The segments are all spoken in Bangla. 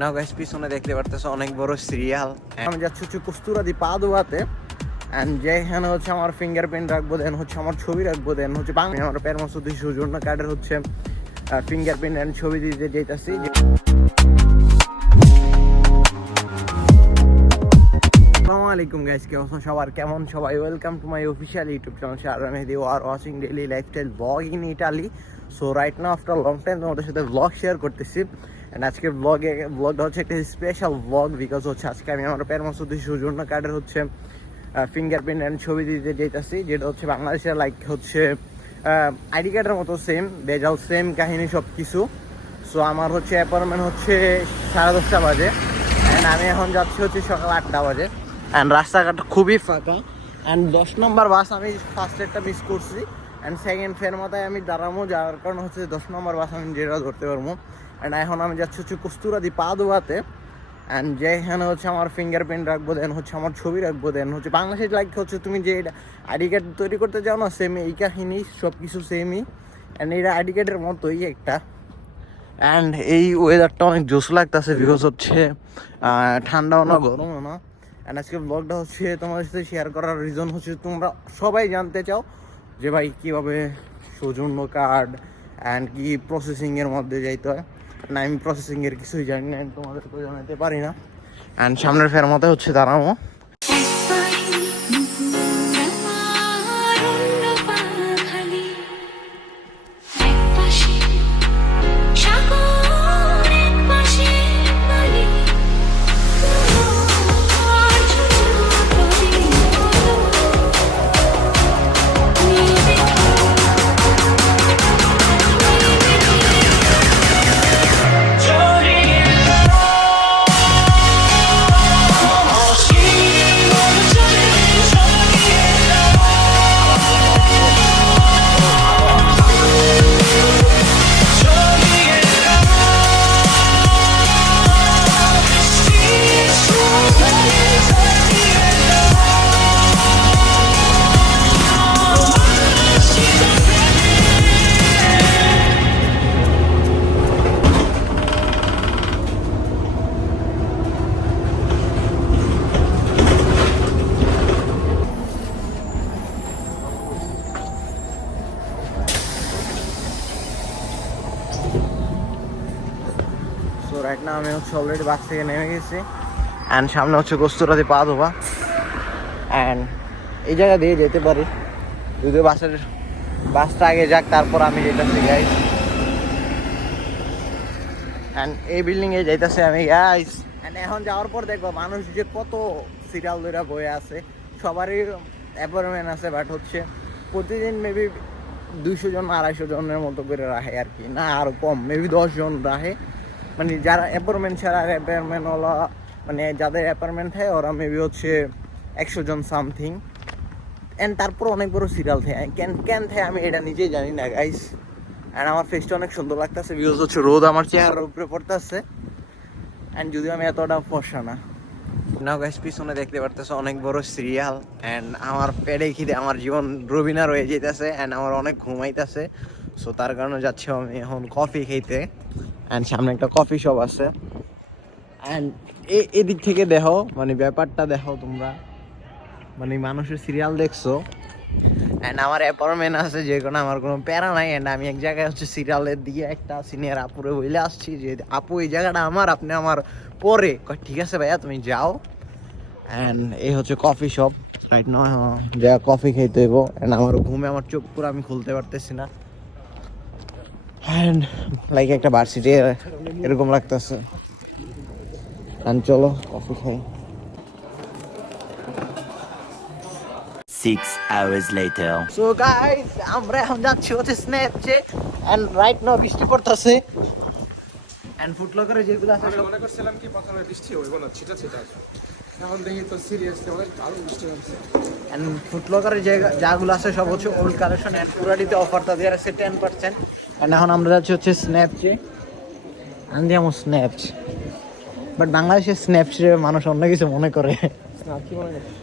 না গাইস, পিছনে দেখতে পারতেছো অনেক বড় সিরিয়াল। আমি যাচ্ছি হচ্ছে কস্তুরাদি পা ধোয়াতে, অ্যান্ড যেখানে হচ্ছে আমার ফিঙ্গারপ্রিন্ট রাখবো, দেন হচ্ছে আমার ছবি রাখবো, দেন হচ্ছে বাংলা আমার প্যারমাসুদ্দি সৌজন্য কার্ডের হচ্ছে ফিঙ্গারপ্রিন্ট অ্যান্ড ছবি দিতে যেতেছি। আসসালামু আলাইকুম গাইস, কি অবস্থা সবার, কেমন সবাই? Welcome to my official YouTube channel Shahran Mehedi. You are watching daily lifestyle blog in Italy. So right now after long time তোমাদের সাথে ব্লগ শেয়ার করতেছি। অ্যান্ড আজকের ব্লগটা হচ্ছে একটা স্পেশাল ব্লগ, বিকজ হচ্ছে আজকে আমি আমার প্যারমাসুদ্দি সৌজন্য কার্ডের হচ্ছে ফিঙ্গারপ্রিন্ট অ্যান্ড ছবি দিতে যেতেছি, যেটা হচ্ছে বাংলাদেশের লাইক হচ্ছে আইডি কার্ডের মতো সেম বেজাল, সেম কাহিনী সব কিছু। সো আমার হচ্ছে অ্যাপয়েন্টমেন্ট হচ্ছে 10:30 বাজে, অ্যান্ড আমি এখন যাচ্ছি হচ্ছে সকাল 8টা বাজে। অ্যান্ড রাস্তাঘাট খুবই ফাঁকা, অ্যান্ড 10 নম্বর বাস আমি ফার্স্ট এডটা মিস করছি, অ্যান্ড সেকেন্ড ফের মাথায় আমি দাঁড়াবো, যার কারণ হচ্ছে 10 নম্বর বাস আমি যেটা ধরতে পারবো। অ্যান্ড এখন আমি যাচ্ছি হচ্ছে কস্তুরাদি পা ধোয়াতে, অ্যান্ড যেখানে হচ্ছে আমার ফিঙ্গারপ্রিন্ট রাখবো, দেন হচ্ছে আমার ছবি রাখবো, দেন হচ্ছে বাংলাদেশের লাইক হচ্ছে তুমি যে আইডি কার্ড তৈরি করতে চাও না, সেম এই কাহিনী সব কিছু সেমই, অ্যান্ড এটা আইডি কার্ডের মতোই একটা। অ্যান্ড এই ওয়েদারটা অনেক জোশ লাগতেছে, বিকজ হচ্ছে ঠান্ডাও না গরমও না। অ্যান্ড আজকে ব্লগটা হচ্ছে তোমাদের সাথে শেয়ার করার রিজন হচ্ছে তোমরা সবাই জানতে চাও যে ভাই কীভাবে সৌজন্য কার্ড অ্যান্ড কি প্রসেসিংয়ের মধ্যে যাইতে হয়। না, আমি প্রসেসিংয়ের কিছুই জানি না, তোমাদেরকেও জানাতে পারি না। অ্যান্ড সামনের ফের মতো হচ্ছে দাঁড়াবো। সো রাইট না আমি হচ্ছে অলরেডি বাস থেকে নেমে গেছি, অ্যান্ড সামনে হচ্ছে কস্তুরাদি পা ধোয়া, অ্যান্ড এই জায়গা দিয়ে যেতে পারি যদি বাসটা আগে যাক, তারপর আমি যেতেছি গাইস। অ্যান্ড এই বিল্ডিংয়ে যাইতেছি আমি গাইস। অ্যান্ড এখন যাওয়ার পর দেখবো মানুষ যে কত সিরিয়াল ধরে বয়ে আছে, সবারই অ্যাপয়েন্টমেন্ট আছে, বাট হচ্ছে প্রতিদিন মেবি 200 জন 250 জনের মতো করে রাখে আর কি, না আরও কম, মেবি 10 জন রাখে। মানে যারা অ্যাপয়েন্টমেন্ট ছাড়া অ্যাপয়েন্টমেন্টওয়ালা, মানে যাদের অ্যাপয়েন্টমেন্ট হয় ওরা মেবি হচ্ছে 100 জন সামথিং। অ্যান্ড তারপর অনেক বড় সিরিয়াল থাকে, কেন থাকে আমি এটা নিজেই জানি না গাইস। অ্যান্ড আমার ফেসটা অনেক সুন্দর লাগতেছে, বিকজ হচ্ছে রোদ আমার চেহারার উপরে পড়তেছে, অ্যান্ড যদিও আমি এতটা ফর্সা না। না গাইস, পিছনে দেখতে পারতেছো অনেক বড় সিরিয়াল, অ্যান্ড আমার পেটে খিদে আমার জীবন রবিনা রয়ে যেতেছে, অ্যান্ড আমার অনেক ঘুমাইতেছে। সো তার কারণে যাচ্ছি আমি এখন কফি খেতে, অ্যান্ড সামনে একটা কফি শপ আছে। অ্যান্ড এদিক থেকে দেখো, মানে ব্যাপারটা দেখো তোমরা, মানে মানুষের সিরিয়াল দেখছো, অ্যান্ড আমার অ্যাপয়েন্টমেন্ট আছে, যে কোনো আমার কোনো প্যারা নাই। অ্যান্ড আমি এক জায়গায় হচ্ছে সিরিয়ালের দিয়ে একটা সিনিয়র আপুরে বলে আসছি যে আপু এই জায়গাটা আমার, আপনি আমার পরে ঠিক আছে ভাইয়া তুমি যাও। অ্যান্ড এই হচ্ছে কফি শপ, রাইট না যা কফি খেতে হইব। অ্যান্ড আমার ঘুমে আমার চোখ পুরো আমি খুলতে পারতেছি না, অ্যান্ড লাইক একটা ভার্সিটি এরকম লাগতেছে। অ্যান্ড চলো কফি খাই। 6 hours later. সো গাইস, আমরা এখন যাচ্ছি হচ্ছে স্ন্যাপচ্যাট, এন্ড রাইট নাও বৃষ্টি পড়তেছে, এন্ড ফুটলকারে যেগুলো আছে আমি মনে করছিলাম কি প্রথমে বৃষ্টি হইব না, ছিটা ছিটা আছে, এখন দেখি তো সিরিয়াসলি অনেক ভালো বৃষ্টি হচ্ছে। এন্ড ফুটলকারে যাগুলো আছে সব হচ্ছে ওল্ড কালেকশন, এন্ড পুরাটিতে অফারটা দেওয়া আছে 10%। এন্ড এখন আমরা যাচ্ছি হচ্ছে স্ন্যাপচ্যাট, আন্দিয়ামো স্ন্যাপচ্যাট, বাট বাংলাদেশের স্ন্যাপচ্যাটে মানুষ অন্য কিছু মনে করে, কি মনে করছিস?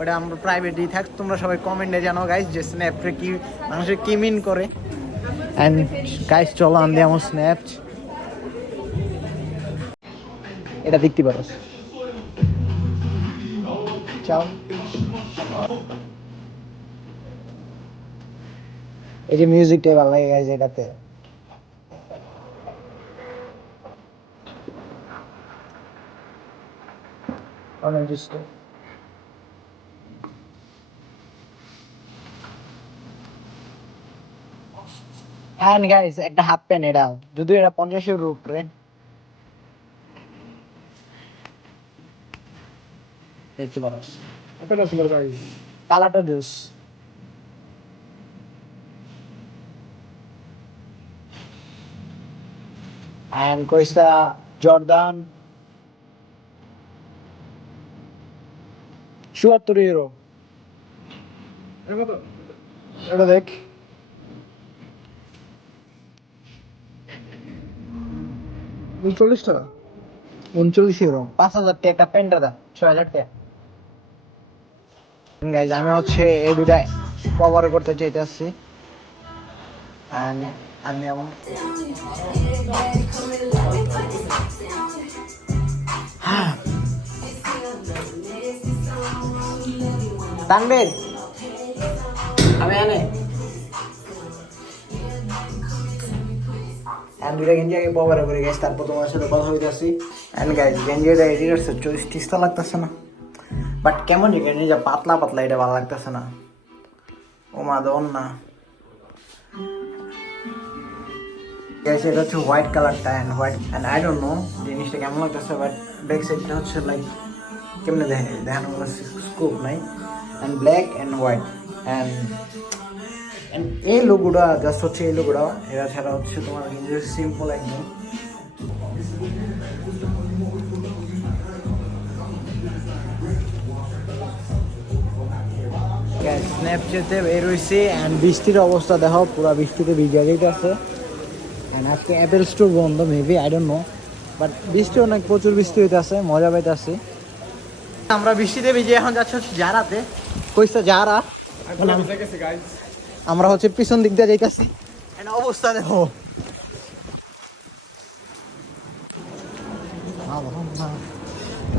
ওটা আমরা প্রাইভেটই থাক, তোমরা সবাই কমেন্টে জানাও গাইস যে স্ন্যাপে কি মানুষের কি মিন করে। অ্যান্ড গাইস চলো andiamo স্ন্যাপ। এটা দেখতে পারো। চাও এই যে মিউজিকটা ভালো লাগে গাইজ এটাতে। হ্যাঁ গাইজ একটা হাফ প্যান্ট, এটা যদিও এটা 50-এর উপরে। দেখতে পারো এটা সুন্দর গাড়ি। কালারটা জুস। And questa Jordan 74 €। এর মতো এটা দেখ, 39 টাকা। 39 €। 5,000 টাকা একটা প্যান্টের দাম, 6,000 টাকা। গাইজ আমি হচ্ছে এই দুটা কভার করতে চাইতেছি। আমি এমন তানবীর আমি আনে দুটা গেঞ্জি আগে কভার করে গেছি, তারপর তোমার সাথে কথা হইতেছি। অ্যান্ড গাইজ গেঞ্জিটা এডিট করছে 34 লাগতেছে না, বাট কেমন যে গেঞ্জি যা পাতলা পাতলা, এটা ভালো লাগতেছে না। ও মা দন না গাইস, এটা হচ্ছে হোয়াইট কালারটা and white and I don't know জিনিসটা কেমন লাগতেছে, বাট ব্যাক সাইডটা হচ্ছে লাইক কেমনে দেখানো কোনো স্কোপ নাই। And black and white and এই লোগোটা জাস্ট হচ্ছে এই লোগোটা, এরা ছাড়া হচ্ছে তোমার সিম্পল একদম। স্ন্যাপচ্যাটে বের হয়েছি অ্যান্ড বৃষ্টির অবস্থা দেখো, পুরো বৃষ্টিতে ভিজা যাইতেছে। অ্যান্ড আজকে অ্যাপেল স্টোর বন্ধ, maybe I don't know, but বৃষ্টি অনেক প্রচুর বৃষ্টি হইতেছে, মজা পাইতেছি। আমরা বৃষ্টিতে ভিজে এখন যাচ্ছি হচ্ছে জারাতে। কইছে জারা, আমরা হচ্ছে পিছন দিক দিয়ে যাইতেছি। অবস্থা দেখো,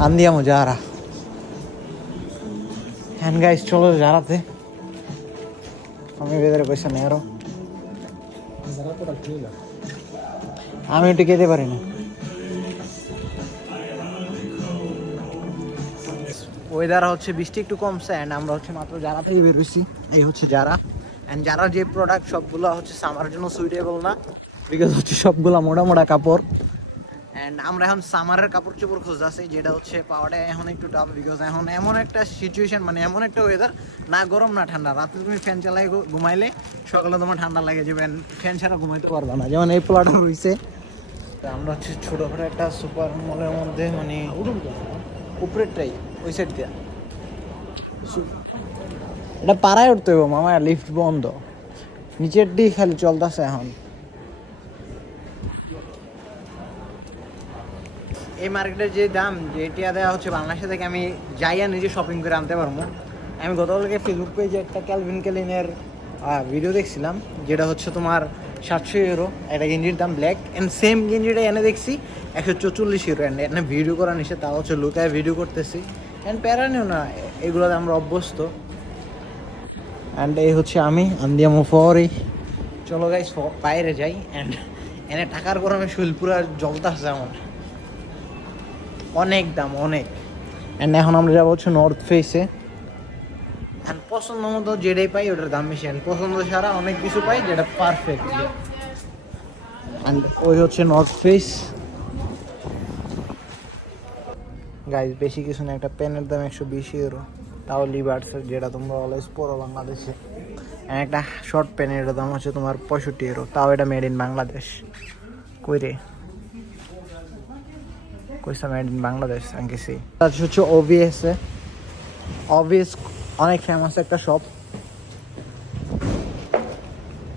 andiamo Zara and guys চলো জারাতে। আমি ভেতরে পয়সা নেই আরো, আমি একটু খেতে পারি না। ওয়েদার হচ্ছে বৃষ্টি একটু কমছে অ্যান্ড আমরা হচ্ছে মাত্র জারা থেকে বেরোছি। এই হচ্ছে জারা অ্যান্ড যারা যে প্রোডাক্ট সবগুলো হচ্ছে সামার জন্য সুইটেবল না, বিকজ হচ্ছে সবগুলো মোটা মোটা কাপড়। অ্যান্ড আমরা এখন সামারের কাপড় চোপড় খুঁজতেছি, যেটা হচ্ছে পাওয়াটা এখন একটু টাফ, বিকজ এখন এমন একটা সিচুয়েশন, মানে এমন একটা ওয়েদার, না গরম না ঠান্ডা। রাতে তুমি ফ্যান চালাই ঘুমাইলে সকালে তোমার ঠান্ডা লাগে যাবে, ফ্যান ছাড়া ঘুমাইতে পারবে না, যেমন এই পোলাটা রয়েছে। আমরা হচ্ছে ছোটোখাটো একটা সুপার মলের মধ্যে, মানে উপরেরটাই ওই সাইড দিয়া, এটা পাড়ায় উঠতে হবে মামা, লিফট বন্ধ, নিচের দিকে খালি চলতেছে এখন। এই মার্কেটের যে দাম যেটা দেওয়া হচ্ছে বাংলাদেশে থেকে, আমি যাইয়া নিজে শপিং করে আনতে পারবো। আমি গতকালকে ফেসবুক পেজে একটা ক্যালভিন ক্লাইনের ভিডিও দেখছিলাম, যেটা হচ্ছে তোমার 700 €, একটা গেঞ্জির দাম ব্ল্যাক, অ্যান্ড সেম গেঞ্জিটা এনে দেখছি 144 €। অ্যান্ড এনে ভিডিও করা নিষেধ, তাও হচ্ছে লুকায় ভিডিও করতেছি। অ্যান্ড প্যারা নিও না, এগুলোতে আমরা অভ্যস্ত। অ্যান্ড এই হচ্ছে আমি আন্দিয়ামো ফরি। চলো গাইস বাইরে যাই, অ্যান্ড এনে টাকার গরমে শরীর পুরা জ্বলতেছে আমার, অনেক দাম অনেক। অ্যান্ড এখন আমরা যাবো হচ্ছে নর্থ ফেসে। অ্যান্ড পছন্দ মতো যেটাই পাই ওটার দাম বেশি, অ্যান্ড পছন্দ ছাড়া অনেক কিছু পাই যেটা পারফেক্ট। অ্যান্ড ওই হচ্ছে নর্থ ফেস। গাইজ বেশি কিছু না, একটা পেনের দাম 120 €, তাও লিবার্সের, যেটা তোমরা অলওয়েজ পরো বাংলাদেশে। অ্যান্ড একটা শর্ট পেনের দাম হচ্ছে তোমার 65 €, তাও এটা মেড ইন বাংলাদেশ। কই রে কইসা মেড ইন বাংলাদেশ আঙ্কিসি। হচ্ছে ওভিএসে, অভিএস অনেক ফেমাস একটা শপ,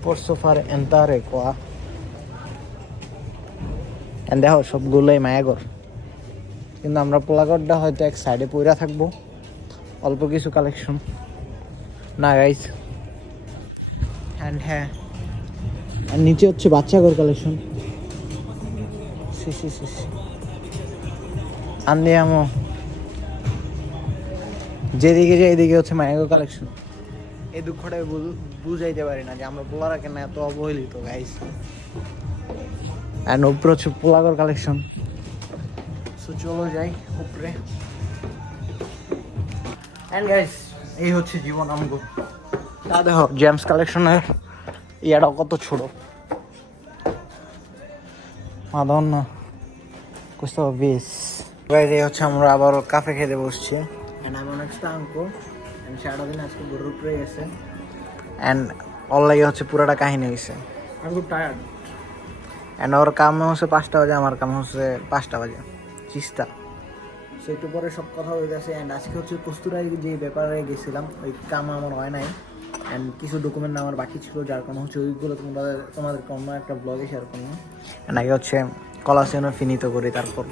পোরসোফার এন্টারে কোয়া। এন্ড দেখো সবগুলোই মায়াগর, কিন্তু আমরা পোলাগড়টা হয়তো এক সাইডে পইরা থাকবো, অল্প কিছু কালেকশন না গাইস। অ্যান্ড হ্যাঁ, আর নিচে হচ্ছে বাচ্চাগর কালেকশন। Andiamo. যেদিকে যাই এদিকে হচ্ছে ম্যাঙ্গো কালেকশন। এই দুঃখটাই বুঝাইতে পারি না যে আমরা পোলারা কেন এত অবহেলিত গাইস। অ্যান্ড উপরে হচ্ছে পোলাগর কালেকশন। সো চলো যাই উপরে। অ্যান্ড গাইস এই হচ্ছে জীবন আমগো। তা দেখো জেমস কালেকশনের ইয়াটা কত ছোট। মাদন্না questo vis গাইস এই হচ্ছে আমরা আবার কাফে খেতে বসছি। অ্যান্ড আমি অনেক stanco অ্যান্ড সারাদিন আজকে গরুর উপরে গেছে অ্যান্ড অনলাইনে হচ্ছে পুরাটা কাহিনী হয়েছে। আমি খুব টায়ার্ড। অ্যান্ড ওর কাম হচ্ছে 5টা বাজে, আমার কাম হচ্ছে 5টা বাজে চিস্তা। সো একটু পরে সব কথা হয়ে গেছে। অ্যান্ড আজকে হচ্ছে কস্তুরায় যে ব্যাপারে গেছিলাম ওই কাম আমার হয় নাই অ্যান্ড কিছু ডকুমেন্ট আমার বাকি ছিল, যার কারণে হচ্ছে ওইগুলো তোমাদেরকে অন্য একটা ব্লগে শেয়ার করলাম। অ্যান্ড আগে হচ্ছে কলাসিয়ানো ফিনিতো করি, তারপর